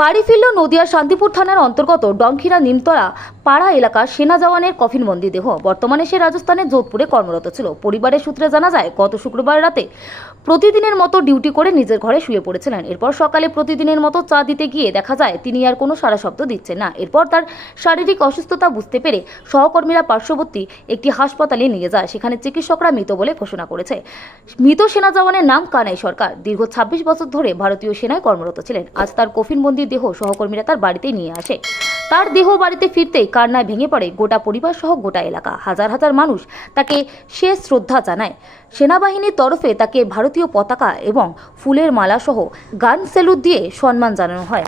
বাড়ি ফিরল নদিয়ার শান্তিপুর থানার অন্তর্গত ডংখিরা নিমতলা পাড়া এলাকার সেনা জওয়ানের কফিনবন্দি দেহ। বর্তমানে সে রাজস্থানের যোধপুরে কর্মরত ছিল। পরিবারের সূত্রে জানা যায়, গত শুক্রবার রাতে প্রতিদিনের মতো ডিউটি করে নিজের ঘরে শুয়ে পড়েছিলেন। এরপর সকালে প্রতিদিনের মতো চা দিতে গিয়ে দেখা যায় তিনি আর কোনো সাড়া শব্দ দিচ্ছেন না। এরপর তার শারীরিক অসুস্থতা বুঝতে পেরে সহকর্মীরা পার্শ্ববর্তী একটি হাসপাতালে নিয়ে যায়। সেখানে চিকিৎসকরা মৃত বলে ঘোষণা করেছে। মৃত সেনা জওয়ানের নাম কানাই সরকার। দীর্ঘ 26 বছর ধরে ভারতীয় সেনায় কর্মরত ছিলেন। আজ তার কফিনবন্দি দেহ সহকর্মীরা তার বাড়িতে নিয়ে আসে। তার দেহ বাড়িতে ফিরতেই কান্নায় ভেঙে পড়ে গোটা পরিবার সহ গোটা এলাকা। হাজার হাজার মানুষ তাকে শেষ শ্রদ্ধা জানায়। সেনাবাহিনীর তরফে তাকে ভারতীয় পতাকা এবং ফুলের মালা সহ গান স্যালুট দিয়ে সম্মান জানানো হয়।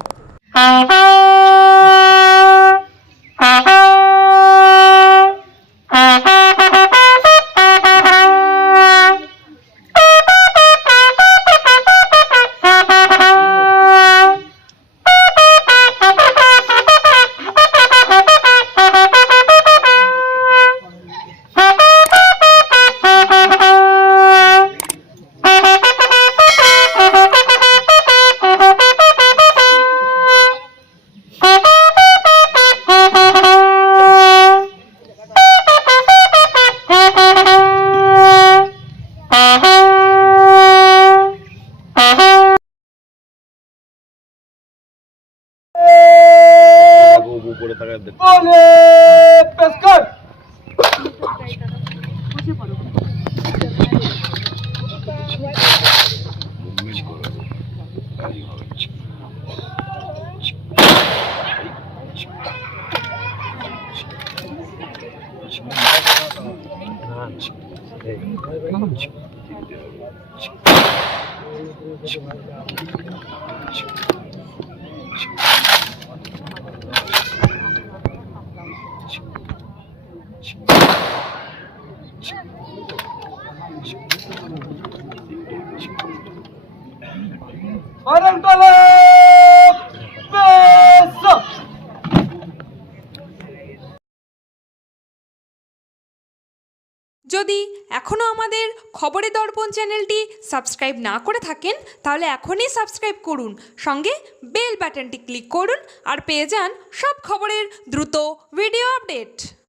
উপরে থাকা যদি এখনও আমাদের খবরের দর্পণ চ্যানেলটি সাবস্ক্রাইব না করে থাকেন, তাহলে এখনই সাবস্ক্রাইব করুন, সঙ্গে বেল বাটনটি ক্লিক করুন আর পেয়ে যান সব খবরের দ্রুত ভিডিও আপডেট।